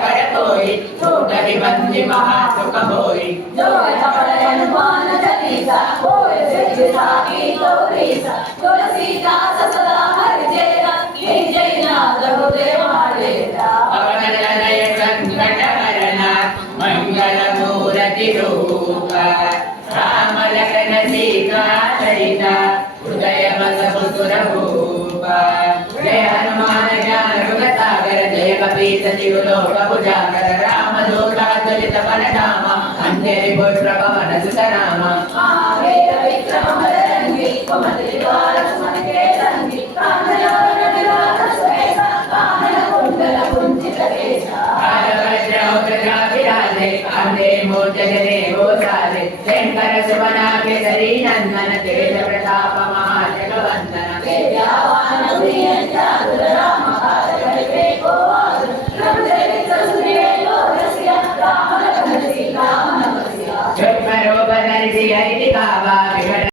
होई छोटरी बंदी महासुख होई जो पड़े हनुमान चालीसा होए सिद्ध साकी गौरीसा तुलसीदास सदा हरि जयरा की जयनाथ हृदय मारेरा पवन तनय संकट हरना मंगल मूर्ति रूपा राम लखन सीता सहिता हृदय मधुर भूपा जय हनुमान ज्ञान गुण सागर जय कपीस तिहु लोक उजागर राम दूता तुलित बलधाम अंजलि पुत्र पवन सुत नाम महावीर विक्रम बजरंगी कुमति निवार सुमन के संगी कामयान विराट सुरेशा कानन कुंडल कुंचित केशा कांधे मूर्त जने गोसारे शंकर सुवनाभि सरी नंदन तेज प्रताप महाजगवंदन विद्यावान गुणी चातुर राम काज करिबे को आतुर रघु चरित सुनिबे को रसिया राम लखन सीता मन बसिया चुप करो बदन सिहरि दिखावा